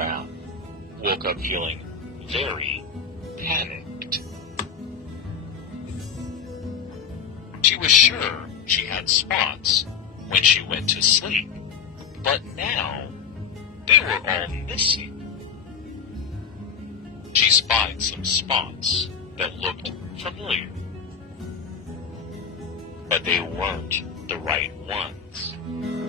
ground, woke up feeling very panicked. She was sure she had spots when she went to sleep, but now they were all missing. She spied some spots that looked familiar, but they weren't the right ones.